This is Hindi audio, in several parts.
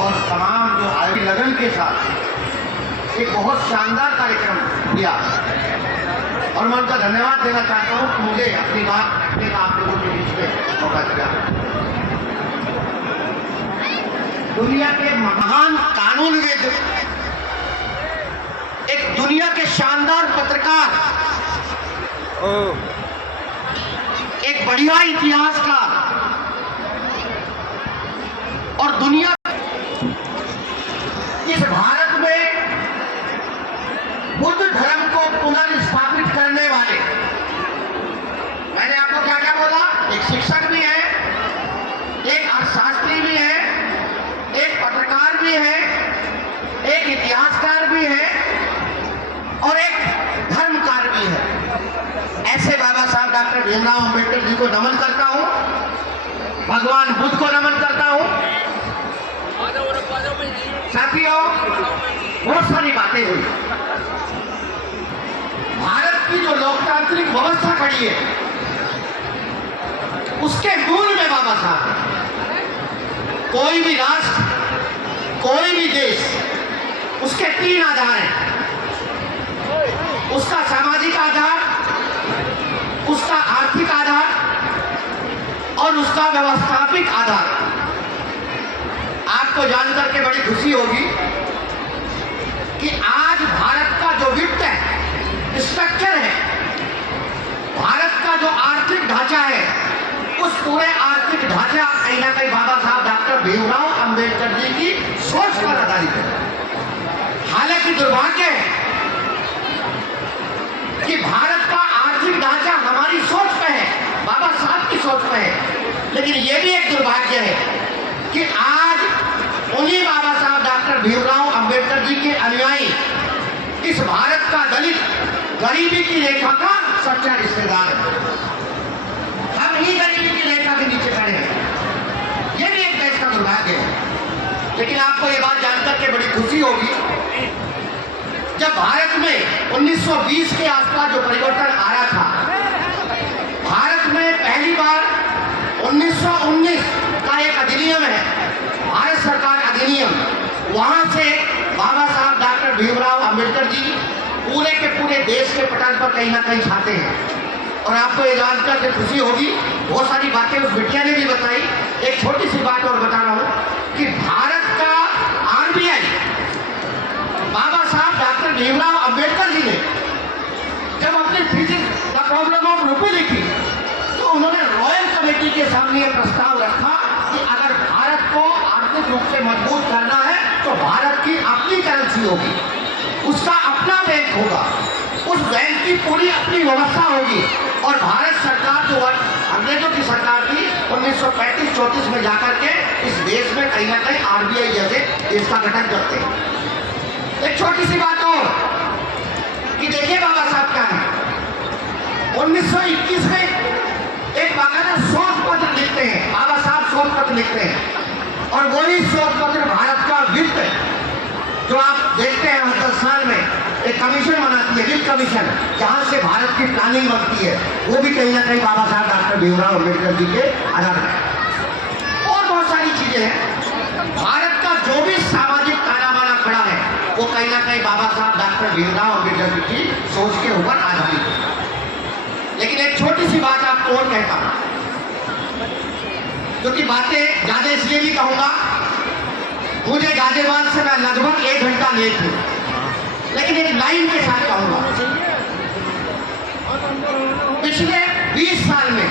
और तमाम जो आयोजन लगन के साथ एक बहुत शानदार कार्यक्रम किया और मैं उनका धन्यवाद देना चाहता हूँ कि मुझे अपनी बात रखने का आप लोगों के बीच में मौका दिया। दुनिया के महान कानूनविद, एक दुनिया के शानदार पत्रकार, एक बढ़िया इतिहासकार और दुनिया इस भारत में बुद्ध धर्म को पुनर्स्थापित करने वाले, मैंने आपको क्या क्या बोला, एक शिक्षक भी है, एक अर्थशास्त्री भी है, एक पत्रकार भी है, एक इतिहासकार भी है और एक धर्मकार भी है। ऐसे बाबा साहब डॉक्टर भीमराव अंबेडकर जी को नमन करता हूं, भगवान बुद्ध को नमन करता हूं। साथियों, बहुत सारी बातें हुई। भारत की जो लोकतांत्रिक व्यवस्था खड़ी है उसके मूल में बाबा साहब है। कोई भी राष्ट्र, कोई भी देश, उसके तीन आधार हैं, उसका सामाजिक आधार, उसका आर्थिक आधार और उसका व्यवस्थापिक आधार। आपको जानकर के बड़ी खुशी होगी कि आज भारत का जो वित्त है, स्ट्रक्चर है, भारत का जो आर्थिक ढांचा है, उस पूरे आर्थिक ढांचा कहीं ना कहीं बाबा साहब डॉक्टर भीमराव अंबेडकर जी की सोच पर आधारित है। हालांकि दुर्भाग्य है कि भारत का आर्थिक ढांचा हमारी सोच पे है, बाबा साहब की सोच पे है, लेकिन यह भी एक दुर्भाग्य है कि आज उन्हीं बाबा साहब डॉक्टर भीमराव अंबेडकर जी के अनुयायी इस भारत का दलित गरीबी की रेखा का सच्चा रिश्तेदार है। हम ही गरीबी की रेखा के नीचे खड़े हैं। यह भी एक देश का दुर्भाग्य है। लेकिन आपको ये बात जानकर के बड़ी खुशी होगी, जब भारत में 1920 के आसपास जो परिवर्तन आया था, भारत में पहली बार 1919 का एक अधिनियम है, भारत सरकार अधिनियम, वहां से बाबा साहब डॉक्टर भीमराव अंबेडकर जी पूरे के पूरे देश के पटल पर कहीं ना कहीं छाते हैं। और आपको ये जानकर के खुशी होगी, बहुत सारी बातें उस बिटिया ने भी बताई। एक छोटी सी बात और बता रहा हूं कि भारत का आरबीआई बाबा साहब डॉक्टर भीमराव अंबेडकर जी ने जब अपनी फिजिक्स द प्रॉब्लम ऑफ रूपी लिखी तो उन्होंने रॉयल कमेटी के सामने यह प्रस्ताव रखा कि अगर भारत को आर्थिक रूप से मजबूत करना है तो भारत की अपनी करेंसी होगी, उसका अपना बैंक होगा, उस बैंक की पूरी अपनी व्यवस्था होगी। और भारत सरकार जो अंग्रेजों की सरकार थी 1935-34 में जाकर के इस देश में कहीं ना कहीं आरबीआई जैसे देश का गठन करते हैं। एक छोटी सी बात और कि देखिए बाबा साहब क्या है, 1921 में एक बाकायदा शोध पत्र लिखते हैं, बाबा साहब शोध पत्र लिखते हैं और वही शोध पत्र भारत का वित्त जो आप देखते हैं हर 10 साल में एक कमीशन बनाती है, वित्त कमीशन, जहां से भारत की प्लानिंग बनती है, वो भी कहीं ना कहीं बाबा साहब डॉक्टर भीमराव अंबेडकर जी के आधार है। और बहुत सारी चीजें हैं, भारत का जो भी सामाजिक ताना बाना खड़ा है वो कहीं ना कहीं बाबा साहब डॉक्टर भीमराव अंबेडकर जी की सोच के ऊपर आधारित है। लेकिन एक छोटी सी बात आपको और कहता हूं, जो कि बातें ज्यादा इसलिए भी कहूंगा, मुझे गाजियाबाद से मैं लगभग 1 घंटा लेट हूं, लेकिन एक लाइन के साथ कहूंगा, पिछले 20 साल में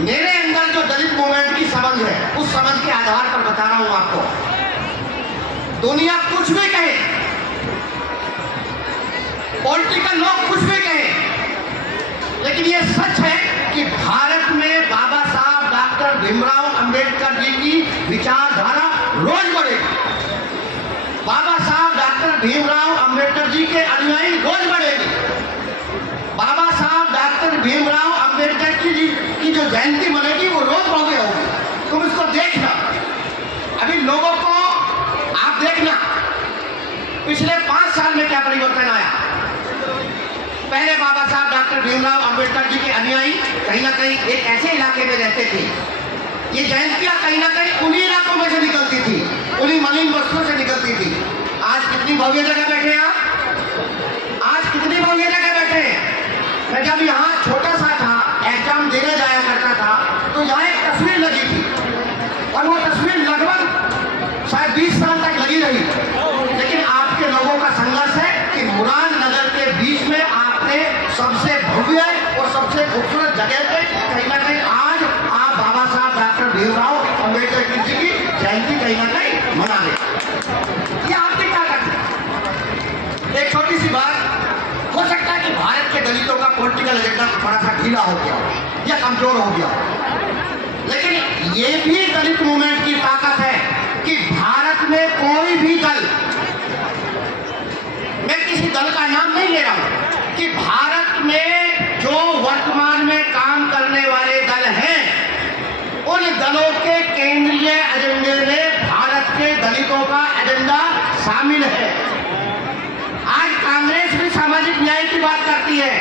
मेरे अंदर जो दलित मूवमेंट की समझ है, उस समझ के आधार पर बता रहा हूं आपको। दुनिया कुछ भी कहे, पॉलिटिकल लोग कुछ भी कहे, लेकिन ये सच है कि भारत में बाबा साहब डॉक्टर भीमराव अंबेडकर जी की विचारधारा रोज बढ़ेगी। बाबा साहब डॉक्टर भीमराव अंबेडकर जी के अनुयायी रोज बढ़ेगी। बाबा साहब डॉक्टर भीमराव अंबेडकर जी की जो जयंती मनेगी वो रोज भव्य होगी। तुम इसको देखना, अभी लोगों को आप देखना पिछले 5 साल में क्या परिवर्तन आया। पहले बाबा साहब डॉक्टर भीमराव अंबेडकर जी के अनुयायी कहीं ना कहीं एक ऐसे इलाके में रहते थे, ये जयंतियां कहीं ना कहीं उन्हीं इलाकों में से निकलती थी भव्य जगह बैठे हैं आप, आज कितनी भव्य जगह बैठे हैं। मैं जब यहाँ छोटा सा था, एग्जाम देने जाया करता था, तो यहाँ एक तस्वीर लगी थी और वो तस्वीर लगभग शायद 20 साल तक लगी रही। लेकिन आपके लोगों का संघर्ष है कि मुरादनगर के बीच में आपने सबसे भव्य और सबसे खूबसूरत जगह पे कहीं ना कहीं आज आप बाबा साहब डॉक्टर भीमराव अम्बेडकर जी की जयंती कहीं ना कहीं मना रहे। ये आपकी ताकत है। एक छोटी सी बात, हो सकता है कि भारत के दलितों का पॉलिटिकल एजेंडा थोड़ा सा ढीला हो गया या कमजोर हो गया, लेकिन ये भी दलित मूवमेंट की ताकत है कि भारत में कोई भी दल, मैं किसी दल का नाम नहीं ले रहा हूं, कि भारत में जो वर्तमान में काम करने वाले दल हैं, उन दलों के केंद्रीय एजेंडे में भारत के दलितों का एजेंडा शामिल है। आज कांग्रेस भी सामाजिक न्याय की बात करती है।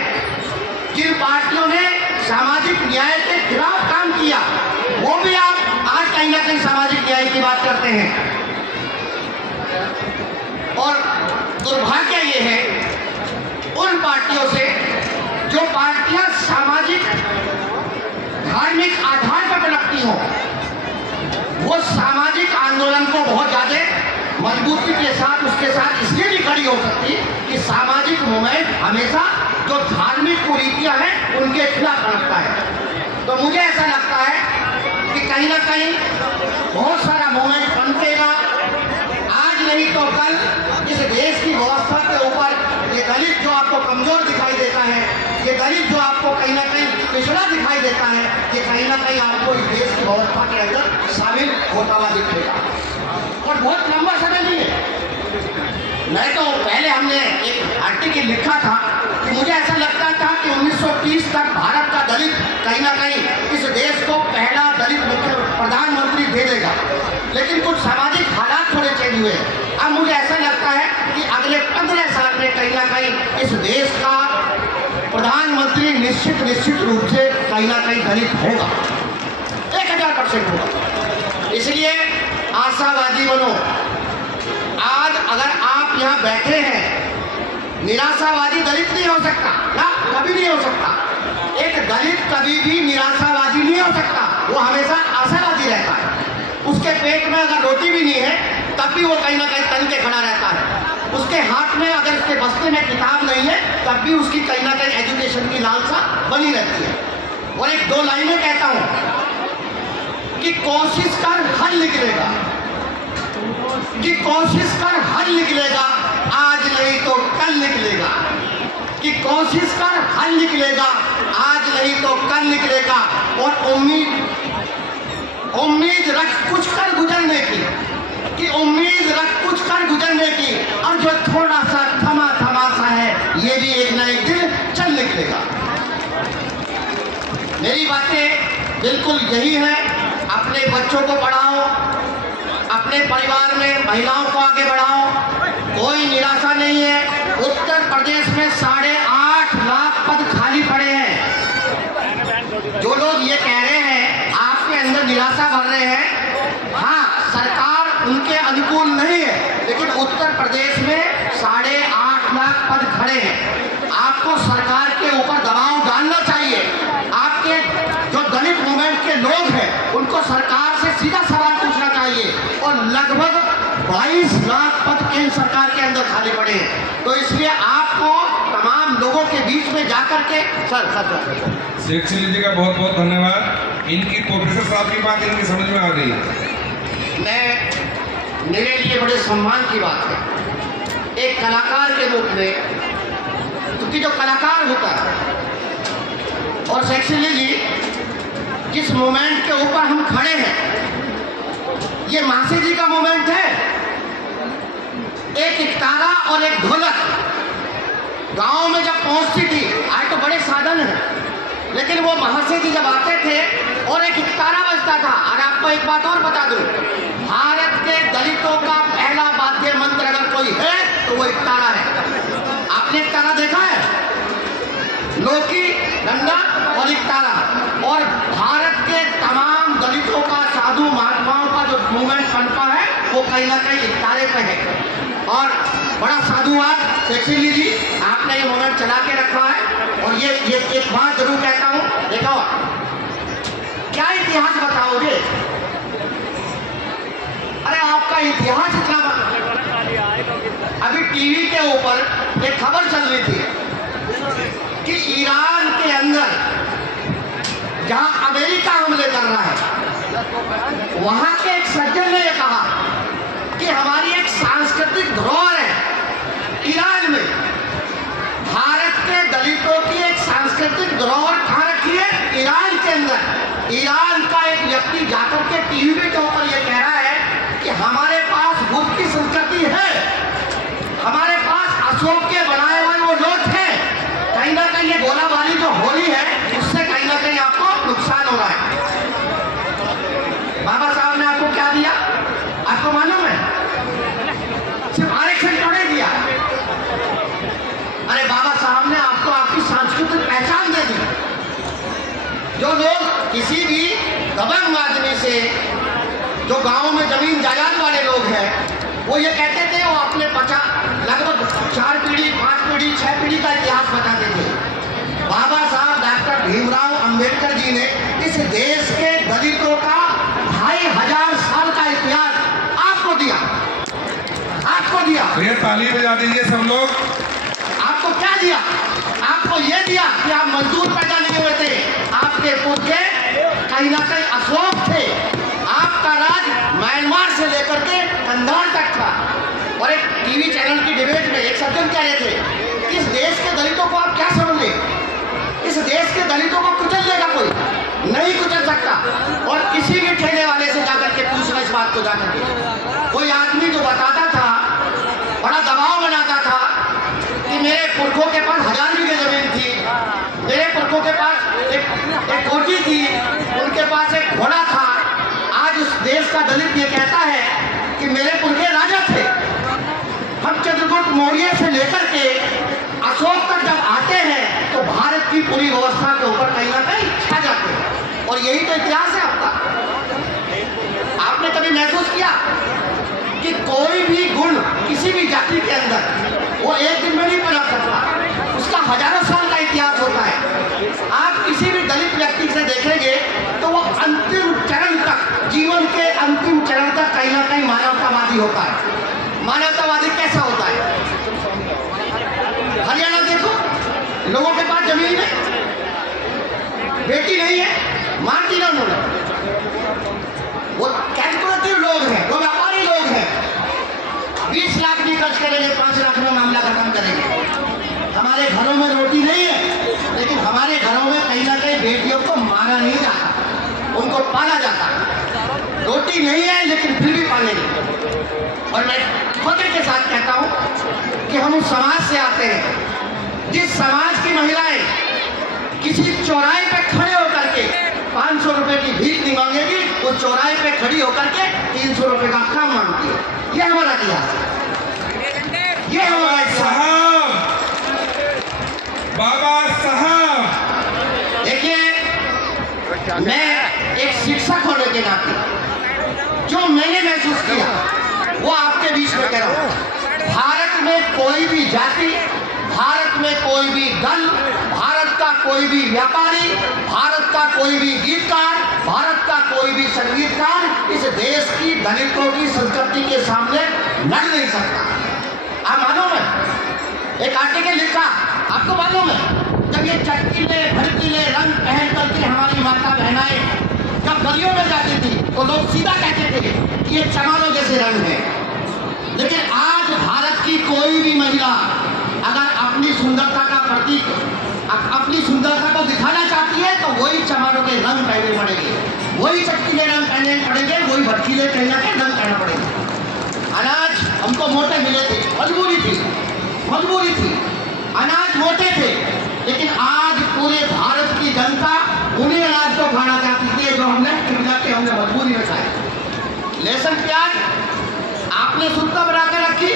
जिन पार्टियों ने सामाजिक न्याय के खिलाफ काम किया, वो भी आप आज कहीं ना कहीं सामाजिक न्याय की बात करते हैं। और दुर्भाग्य ये है उन पार्टियों से जो पार्टियां सामाजिक धार्मिक आधार पर पनपती हो, वो सामाजिक आंदोलन को बहुत ज्यादा मजबूती के साथ उसके साथ इसलिए नहीं खड़ी हो सकती कि सामाजिक मूवमेंट हमेशा जो धार्मिक कुरीतियां हैं उनके खिलाफ पनपता है। तो मुझे ऐसा लगता है कि कहीं ना कहीं बहुत सारा मूवमेंट पनपेगा, आज नहीं तो कल इस देश की व्यवस्था के ऊपर ये दलित जो आपको कमजोर दिखाई देता है, ये दलित जो आपको कहीं ना कहीं पिछड़ा दिखाई देता है, ये कहीं ना कहीं आपको इस देश की व्यवस्था के अंदर शामिल होता हुआ दिखेगा। और बहुत लंबा समय नहीं है। मैं तो पहले हमने एक आर्टिकल लिखा था कि मुझे ऐसा लगता था कि 1930 तक भारत का दलित कहीं ना कहीं इस देश को पहला दलित मुख्य प्रधानमंत्री दे देगा, लेकिन कुछ सामाजिक हालात थोड़े चेंज हुए। अब मुझे ऐसा लगता है कि अगले 15 साल में कहीं ना कहीं इस देश का प्रधानमंत्री निश्चित रूप से कहीं ना कहीं दलित होगा, 1000% होगा। इसलिए आशावादी बनो। आज अगर आप यहाँ बैठे हैं, निराशावादी दलित नहीं हो सकता ना, कभी नहीं हो सकता। एक दलित कभी भी निराशावादी नहीं हो सकता, वो हमेशा आशावादी रहता है। उसके पेट में अगर रोटी भी नहीं है तब भी वो कहीं ना कहीं तन के खड़ा रहता है। उसके हाथ में अगर उसके बस्ते में किताब नहीं है तब भी उसकी कहीं ना कहीं एजुकेशन की लालसा बनी रहती है। और एक 2 लाइनें कहता हूं कि कोशिश कर हल निकलेगा, कि कोशिश कर हल निकलेगा, आज नहीं तो कल निकलेगा। कि कोशिश कर हल निकलेगा, आज नहीं तो कल निकलेगा। और उम्मीद रख कुछ कर गुजरने की, कि उम्मीद रख कुछ कर गुजरने की, और जो थोड़ा सा थमा सा है ये भी एक ना एक दिन चल निकलेगा। मेरी बातें बिल्कुल यही है। अपने बच्चों को पढ़ाओ, अपने परिवार में महिलाओं को आगे बढ़ाओ, कोई निराशा नहीं है। उत्तर प्रदेश में 8.5 लाख पद खाली पड़े हैं। जो लोग ये कह रहे हैं आपके अंदर निराशा भर रहे हैं, हाँ सरकार उनके अनुकूल नहीं है, लेकिन उत्तर प्रदेश में 8.5 लाख पद खड़े हैं। आपको सरकार के ऊपर दबाव डालना चाहिए। आपके जो दलित मूवमेंट के लोग हैं उनको सरकार से सीधा सवाल पूछना चाहिए। और लगभग 22 लाख पद केंद्र सरकार के अंदर खाली पड़े हैं। तो इसलिए आपको तमाम लोगों के बीच में जाकर के शेख चिल्ली जी का बहुत बहुत धन्यवाद। इनकी प्रोफेसर साहब की बात इनकी समझ में आ गई। मेरे लिए बड़े सम्मान की बात है एक कलाकार के रूप में, क्योंकि जो कलाकार होता है, और शेख चिल्ली जी जिस मूवमेंट के ऊपर हम खड़े हैं, ये मासी जी का मूवमेंट है। एक इकतारा और एक ढोलक गांव में जब पहुंचती थी, आज तो बड़े साधन हैं, लेकिन वो महाशय जी जब आते थे और एक इकतारा बजता था। और आपको एक बात और बता दूं, भारत के दलितों का पहला वाद्य मंत्र अगर कोई है तो वो इकतारा है। आपने इकतारा देखा है? लोकी, डंडा और इकतारा। और भारत के तमाम दलितों का, साधु महात्माओं का जो मूवमेंट पनपा है वो कहीं ना कहीं इकतारे पे है। और बड़ा साधुवाद सेक्सिली जी, आपने ये मोमेंट चला के रखा है। और ये एक बात जरूर कहता हूँ, देखो क्या इतिहास बताओगे? अरे आपका इतिहास इतना अभी टीवी के ऊपर एक खबर चल रही थी कि ईरान के अंदर जहां अमेरिका हमले कर रहा है, वहां के एक सज्जन ने यह कहा कि हमारी एक सांस्कृतिक धरोहर है ईरान में। भारत के दलितों की एक सांस्कृतिक धरोहर कहां रखी है? ईरान के अंदर। ईरान का एक व्यक्ति जाकर के टीवी के ऊपर यह कह रहा है कि हमारे पास बुद्ध की संस्कृति है, हमारे पास अशोक के बनाए हुए वो नोट हैं। कहीं ना कहीं ये गोलाबारी जो हो रही है उससे कहीं ना कहीं आपको नुकसान हो रहा है। बाबा साहब ने आपको क्या दिया आपको मालूम है? सिर्फ आरक्षण थोड़े दिया। अरे बाबा साहब ने आपको आपकी सांस्कृतिक पहचान दे दी। जो लोग किसी भी दबंग आदमी से, जो गांव में जमीन जायदाद वाले लोग हैं, वो ये कहते थे, वो अपने लगभग 4 पीढ़ी 5 पीढ़ी 6 पीढ़ी का इतिहास बताते थे। बाबा साहब डॉक्टर भीमराव अंबेडकर जी ने इस देश के दलितों का 2500 साल का इतिहास आपको दिया। आपको दिया। ये ताली बजा दीजिए सब लोग। आपको क्या दिया? आपको ये दिया कि आप मजदूर पैदा नहीं हुए थे, आपके पुरखे कहीं ना कहीं अशोक थे। आपका राज म्यांमार से लेकर के कंधार तक था। और एक टीवी चैनल की डिबेट में एक सज्जन कह रहे थे कि इस देश के दलितों को आप क्या समझे? इस देश के दलितों को कुचल देगा कोई? नहीं कुचल सकता। और किसी भी ठेले वाले से जाकर के पूछना इस बात को जाकर के, कोई आदमी जो बताता था, बड़ा दबाव बनाता था कि मेरे पुरखों के पास 1000 बीघे जमीन थी, मेरे पुरखों के पास एक कोठी थी, उनके पास एक घोड़ा था। आज उस देश का दलित ये कहता है कि मेरे पुरखे राजा थे। हम चंद्रगुप्त मौर्य से लेकर के अशोक तक जब आते हैं तो भारत की पूरी व्यवस्था के ऊपर कहीं ना कहीं छा जाते हैं। और यही तो इतिहास है आपका। आपने कभी महसूस किया कि कोई भी गुण किसी भी जाति के अंदर वो एक दिन में नहीं पनप सकता, उसका हजारों साल का इतिहास होता है। आप किसी भी दलित व्यक्ति से देखेंगे तो वो अंतिम चरण तक, जीवन के अंतिम चरण तक कहीं ना कहीं मानवतावादी होता है। मानवतावादी कैसा होता है? हरियाणा देखो, लोगों के पास जमीन है, बेटी नहीं है, मार दिया उन्होंने। वो कैलकुलेटिव लोग हैं, वो व्यापारी लोग हैं। 20 लाख भी खर्च करेंगे, 5 लाख में मामला खत्म करेंगे। हमारे घरों में रोटी नहीं है, लेकिन हमारे घरों में कहीं ना कहीं बेटियों को मारा नहीं जाता, उनको पाला जाता है। रोटी नहीं है लेकिन फिर भी पालेंगे। और मैं फख्र के साथ कहता हूँ कि हम उस समाज से आते हैं जिस समाज की महिलाएं किसी चौराहे पे खड़े होकर के 500 रुपए की भीख नहीं मांगेगी, वो चौराहे पे खड़ी होकर के 300 रुपए का काम मांगती है। ये हमारा इतिहास है, ये हमारा साहब, बाबा साहब। देखिए, मैं एक शिक्षक होने के नाते जो मैंने महसूस किया वो आपके बीच में कह रहा हूँ। भारत में कोई भी जाति, भारत में कोई भी दल, भारत का कोई भी व्यापारी, भारत का कोई भी गीतकार, भारत का कोई भी संगीतकार इस देश की दलितों की संस्कृति के सामने लड़ नहीं सकता। आप मालूम है, एक आर्टिकल लिखा, आपको मालूम है, जब ये चटकीले भड़कीले रंग पहन करके हमारी माता बहनाएं जब गलियों में जाती थी तो लोग सीधा कहते थे कि ये चमारों जैसे रंग है। लेकिन आज भारत की कोई भी महिला अगर अपनी सुंदरता का प्रतीक, अपनी सुंदरता को दिखाना चाहती है तो वही चमारों के रंग पहने पड़ेंगे, वही चटकीले रंग पहने पड़ेंगे, वही भड़कीले कहना के रंग पहने पड़ेंगे। अनाज हमको मोटे मिले थे, मजबूरी थी, अनाज मोटे थे, लेकिन आज पूरे भारत की जनता उन्हीं अनाज को खाना चाहती थी जो हमने मजबूरी में खाए। लहसुन प्याज आपने सुनता बना के रखी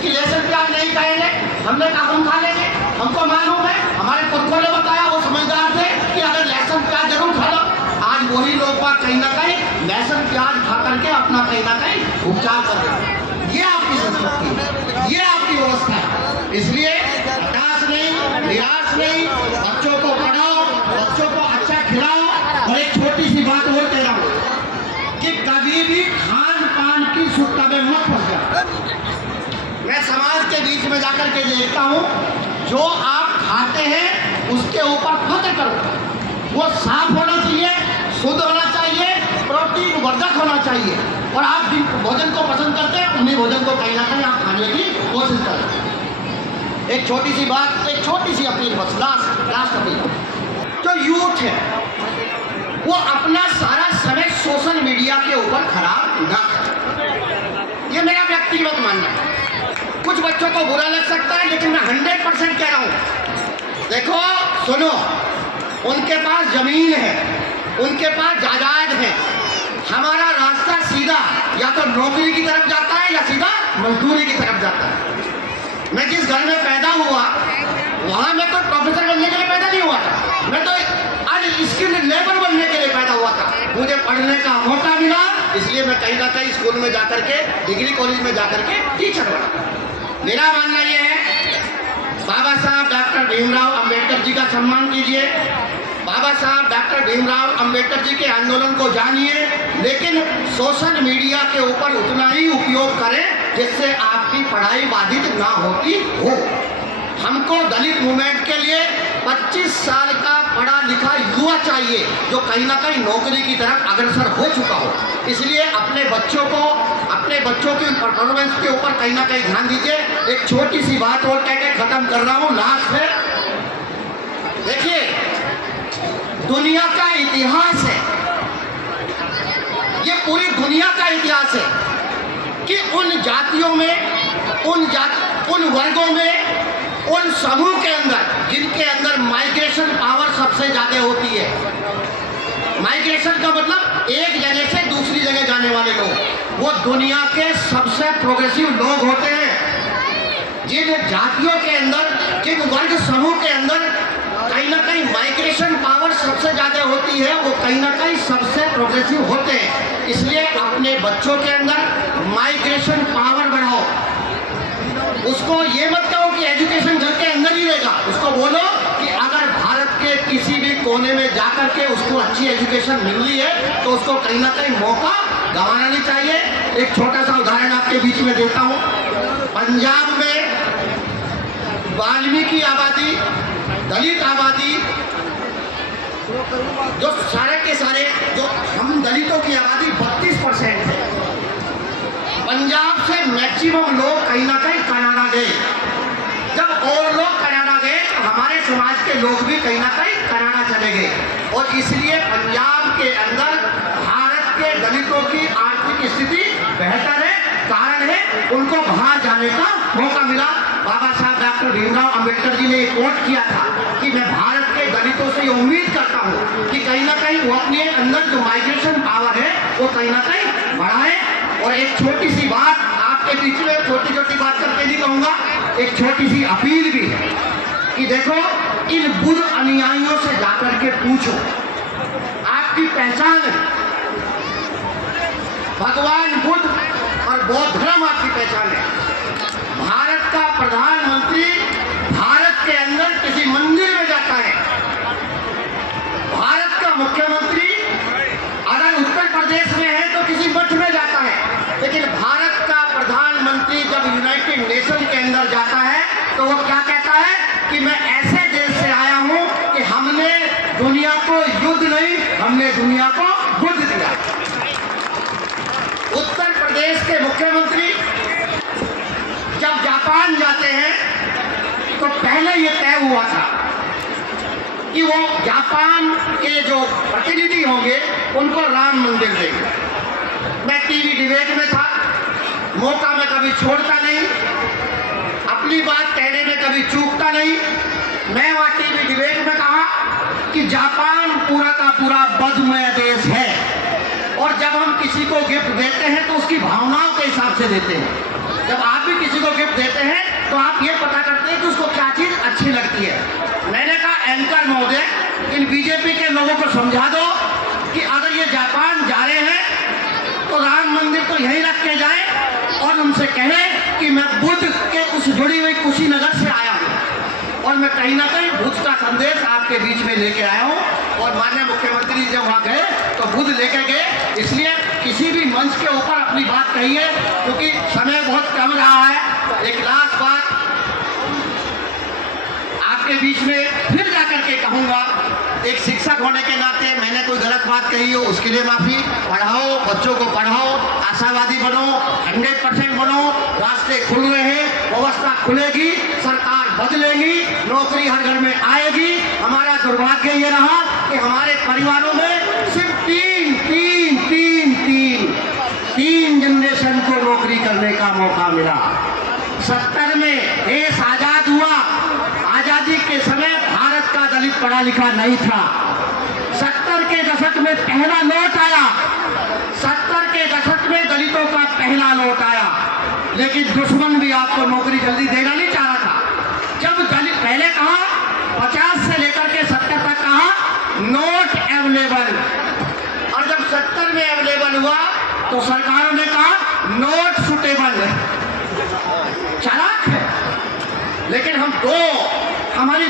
कि लहसुन प्याज नहीं खाएंगे, हमने कहा हम खा लेंगे। हमको मालूम है, हमारे पुरखों ने बताया, वो समझदार थे कि अगर लहसुन प्याज जरूर खा लो। आज वही लोग कहीं ना कहीं लहसुन प्याज खा करके अपना कहीं ना कहीं उपचार कर रहे हैं। ये आपकी संस्कृति है, ये आपकी व्यवस्था है। इसलिए हताश नहीं, निराश नहीं, बच्चों को पढ़ाओ, बच्चों को अच्छा खिलाओ। और एक छोटी सी बात और कह रहा हूँ कि कभी भी खान पान की सुट्टा में मत फंस जाओ। मैं समाज के बीच में जाकर के देखता हूँ, जो आप खाते हैं उसके ऊपर फख्र करो। वो साफ होना चाहिए, शुद्ध होना चाहिए, प्रोटीन वर्धक होना चाहिए। और आप जिन भोजन को पसंद करते हैं उन्हीं भोजन को कहीं ना कहीं आप खाने की कोशिश करें। एक छोटी सी बात, एक छोटी सी अपील, बस लास्ट अपील। जो यूथ है वो अपना सारा समय सोशल मीडिया के ऊपर खराब ना करे, ये मेरा व्यक्तिगत मानना है। कुछ बच्चों को बुरा लग सकता है, लेकिन मैं 100% कह रहा हूँ। देखो सुनो, उनके पास जमीन है, उनके पास जायदाद है। हमारा रास्ता सीधा या तो नौकरी की तरफ जाता है या सीधा मजदूरी की तरफ जाता है। मैं जिस घर में पैदा हुआ वहाँ मैं तो प्रोफेसर बनने के लिए पैदा नहीं हुआ था, मैं तो आज स्किल्ड लेबर बनने के लिए पैदा हुआ था। मुझे पढ़ने का मौका मिला, इसलिए मैं कहीं ना कहीं स्कूल में जाकर के, डिग्री कॉलेज में जाकर के टीचर बना। मेरा मानना यह है, बाबा साहब डॉक्टर भीमराव अंबेडकर जी का सम्मान कीजिए, बाबा साहब डॉक्टर भीमराव अंबेडकर जी के आंदोलन को जानिए, लेकिन सोशल मीडिया के ऊपर उतना ही उपयोग करें जिससे आपकी पढ़ाई बाधित ना होती हो। हमको दलित मूवमेंट के लिए 25 साल का पढ़ा लिखा युवा चाहिए, जो कहीं ना कहीं नौकरी की तरफ अग्रसर हो चुका हो। इसलिए अपने बच्चों की परफॉर्मेंस के ऊपर कहीं ना कहीं ध्यान दीजिए। एक छोटी सी बात और कह के खत्म कर रहा हूँ, लास्ट है। देखिए, दुनिया का इतिहास है, ये पूरी दुनिया का इतिहास है कि उन जातियों में, उन वर्गों में, उन समूह के अंदर जिनके अंदर माइग्रेशन पावर सबसे ज्यादा होती है। माइग्रेशन का मतलब एक जगह से दूसरी जगह जाने वाले लोग, वो दुनिया के सबसे प्रोग्रेसिव लोग होते हैं। जिन जातियों के अंदर, जिन वर्ग समूह के अंदर कहीं ना कहीं माइग्रेशन पावर सबसे ज्यादा होती है, वो कहीं ना कहीं सबसे प्रोग्रेसिव होते हैं। इसलिए अपने बच्चों के अंदर माइग्रेशन पावर बढ़ाओ। उसको ये मत कहो कि एजुकेशन घर के अंदर ही रहेगा, उसको बोलो कि अगर भारत के किसी भी कोने में जाकर के उसको अच्छी एजुकेशन मिल रही है तो उसको कहीं ना कहीं मौका गंवाना नहीं चाहिए। एक छोटा सा उदाहरण आपके बीच में देता हूँ। पंजाब में वाल्मीकि आबादी, दलित आबादी, जो सारे के सारे जो हम दलितों की आबादी 32% है। पंजाब से मैक्सिमम लोग कहीं ना कहीं कनाडा गए। जब और लोग कनाडा गए तो हमारे समाज के लोग भी कहीं ना कहीं कनाडा चले गए, और इसलिए पंजाब के अंदर भारत के दलितों की आर्थिक स्थिति बेहतर है। कारण है उनको बाहर जाने का मौका मिला। बाबा साहब डॉक्टर भीमराव अंबेडकर जी ने एक कोट किया था कि मैं भारत के दलितों से ये उम्मीद करता हूँ कि कहीं ना कहीं वो अपने अंदर जो माइग्रेशन पावर है वो कहीं ना कहीं बढ़ाए। और एक छोटी सी बात आपके बीच में, छोटी छोटी बात करके नहीं कहूँगा, एक छोटी सी अपील भी है कि देखो, इन बुद्ध अनुयायियों से जाकर के पूछो आपकी पहचान है। भगवान बुद्ध और बौद्ध धर्म आपकी पहचान है। भारत का प्रधानमंत्री भारत के अंदर किसी मंदिर में जाता है। भारत का मुख्यमंत्री अगर उत्तर प्रदेश में है तो किसी मठ में जाता है। लेकिन भारत का प्रधानमंत्री जब यूनाइटेड नेशन के अंदर जाता है तो वो क्या कहता है कि मैं ऐसे देश से आया हूं कि हमने दुनिया को युद्ध नहीं, हमने दुनिया को बुद्ध दिया। उत्तर प्रदेश के मुख्यमंत्री जब जापान जाते हैं तो पहले ये तय हुआ था कि वो जापान के जो प्रतिनिधि होंगे उनको राम मंदिर देंगे। मैं टीवी डिबेट में था, मौका मैं कभी छोड़ता नहीं, अपनी बात कहने में कभी चूकता नहीं। मैं वहाँ टीवी डिबेट में कहा कि जापान पूरा का पूरा बदमय देश है, और जब हम किसी को गिफ्ट देते हैं तो उसकी भावनाओं के हिसाब से देते हैं। जब आप भी किसी को गिफ्ट देते हैं तो आप ये पता करते हैं कि उसको क्या चीज़ अच्छी लगती है। मैंने कहा, एंकर महोदय, इन बीजेपी के लोगों को समझा दो कि अगर ये जापान जा रहे हैं तो राम मंदिर तो यहीं रख के जाए और उनसे कहें कि मैं बुद्ध के उस जुड़ी हुई कुशीनगर से आया हूँ और मैं कहीं ना कहीं बुद्ध का संदेश आपके बीच में लेके आया हूँ। और माननीय मुख्यमंत्री जब वहाँ गए तो बुद्ध लेके गए, इसलिए किसी भी मंच के ऊपर अपनी बात कहिए क्योंकि समय बहुत कम रहा है। एक लास्ट बात आपके बीच में फिर जाकर के कहूँगा, एक शिक्षक होने के नाते मैंने कोई गलत बात कही हो उसके लिए माफ़ी। पढ़ाओ, बच्चों को पढ़ाओ, आशावादी बनो, 100% बनो। रास्ते खुल रहे हैं, व्यवस्था खुलेगी, सरकार बदलेगी, नौकरी हर घर में आएगी। हमारा दुर्भाग्य ये रहा कि हमारे परिवारों में सिर्फ तीन जनरेशन को नौकरी करने का मौका मिला। 70 में देश आजाद हुआ, आजादी के समय भारत का दलित पढ़ा लिखा नहीं था। 70 के दशक में पहला नोट आया, 70 के दशक में दलितों का पहला नोट आया, लेकिन दुश्मन भी आपको नौकरी जल्दी देना नहीं चाह रहा था। जब दलित पहले कहा 50 से लेकर के 70 तक कहा नोट अवेलेबल, और जब 70 में अवेलेबल हुआ तो सरकारों ने कहा नोट सुटेबल चालाक है। लेकिन हम हमारी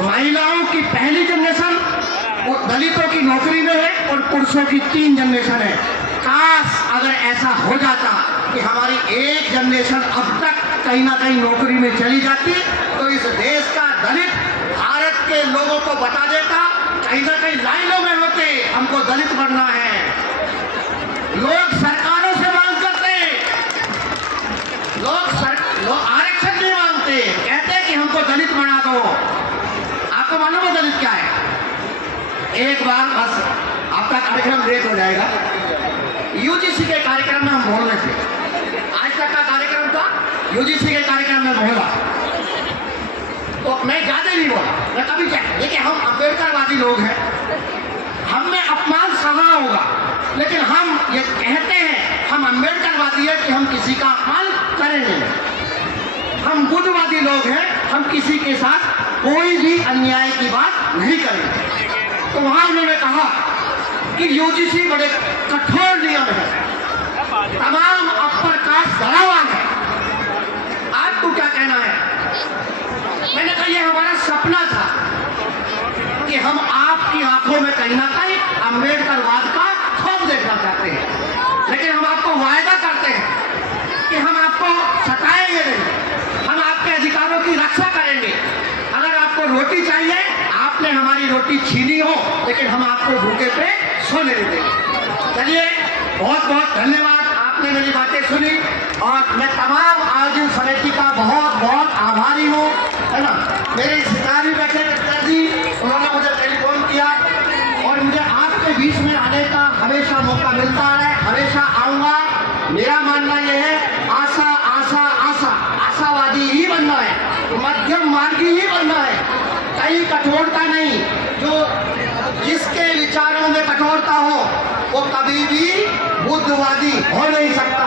महिलाओं की पहली जनरेशन और दलितों की नौकरी में है और पुरुषों की 3 जनरेशन है। काश अगर ऐसा हो जाता कि हमारी एक जनरेशन अब तक कहीं ना कहीं नौकरी में चली जाती तो इस देश का दलित भारत के लोगों को बता देता, कहीं ना कहीं लाइनों में होते हमको दलित बनना है। लोग सरकारों से मांग करते, लोग आरक्षण नहीं मांगते, कहते हैं कि हमको दलित बना दो। आपको मालूम है दलित क्या है? एक बार बस आपका कार्यक्रम लेट हो जाएगा। यूजीसी के कार्यक्रम में हम बोल रहे थे, आज तक का कार्यक्रम था, यूजीसी के कार्यक्रम में बोला तो मैं ज्यादा नहीं बोला, मैं कभी क्या, देखिए हम अम्बेडकरवादी लोग हैं, हम में अपमान सहा होगा, लेकिन हम ये कहते हैं हम अम्बेडकरवादी है कि हम किसी का अपमान करेंगे। हम बुद्धवादी लोग हैं, हम किसी के साथ कोई भी अन्याय की बात नहीं करेंगे। तो वहां उन्होंने कहा कि यूजीसी बड़े कठोर नियम है, तमाम अपर कास्ट धरावान है, आपको क्या कहना है? मैंने कहा ये हमारा सपना था कि हम आपकी आंखों में कहीं ना कहीं अम्बेडकरवाद का खौफ देखना चाहते हैं, लेकिन हम आपको वायदा करते हैं कि हम आपको सताएंगे नहीं, हम आपके अधिकारों की रक्षा करेंगे। अगर आपको रोटी चाहिए, आपने हमारी रोटी छीनी हो, लेकिन हम आपको भूखे पे सोने नहीं देंगे। चलिए, बहुत बहुत धन्यवाद, आपने मेरी बातें सुनी और मैं तमाम आयोजन समिति का बहुत बहुत आभारी हूँ, है ना। मेरे रिश्तेदार भी बैठे जी, उन्होंने मुझे टेलीफोन किया और मुझे आपके बीच में आने का हमेशा मौका मिलता है, हमेशा आऊँगा। मेरा मानना यह है आशा आशा आशा आशावादी ही बनना है, मध्यम मार्गी ही बनना है, कहीं कठोरता नहीं। जो जिसके विचारों में कठोरता हो वो कभी भी बुद्धवादी हो नहीं सकता।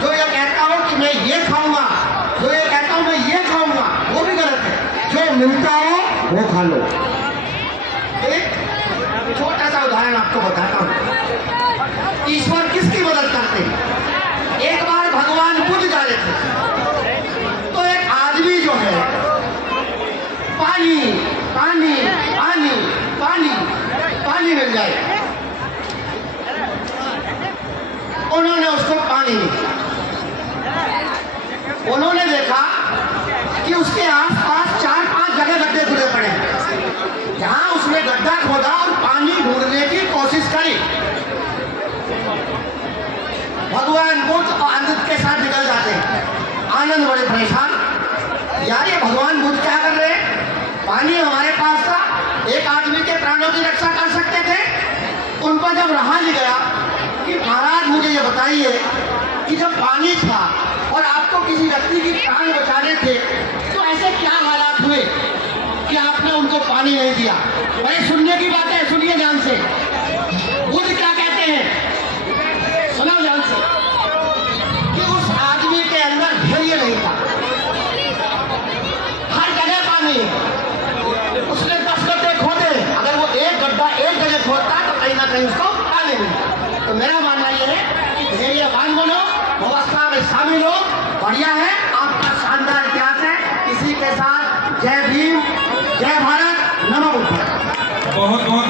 जो ये कहता हो कि मैं ये खाऊंगा, जो ये कहता हूं मैं ये खाऊंगा, वो भी गलत है। जो मिलता हो वो खा लो। एक छोटा सा उदाहरण आपको बताता हूं, ईश्वर किसकी मदद करते हैं। एक बार भगवान बुद्ध जा रहे थे तो एक आदमी जो है पानी पानी पानी पानी पानी मिल जाए, उन्होंने उसको पानी नहीं दिया। उन्होंने देखा कि उसके आसपास 4-5 जगह गड्ढे खुले पड़े हैं, जहां उसने गड्ढा खोदा और पानी ढूंढने की कोशिश करी। भगवान बुद्ध आनंद के साथ निकल जाते हैं। आनंद बड़े परेशान, यार ये भगवान बुद्ध क्या कर रहे हैं? पानी हमारे पास था, एक आदमी के प्राणों की रक्षा कर सकते थे। उन पर जब रहा नहीं गया कि महाराज मुझे ये बताइए कि जब पानी था और आपको किसी व्यक्ति की प्राण बचाने थे तो ऐसे क्या हालात हुए कि आपने उनको पानी नहीं दिया? भाई सुनने की बात है, सुनिए ध्यान से। बुद्ध क्या कहते हैं, सुनो ध्यान से, कि उस आदमी के अंदर धैर्य नहीं था, हर जगह पानी है। उसने 10 गड्ढे खोदे, अगर वो एक गड्ढा एक जगह खोदता तो जय भीम, जय भारत, नमो बुद्धाय। बहुत बहुत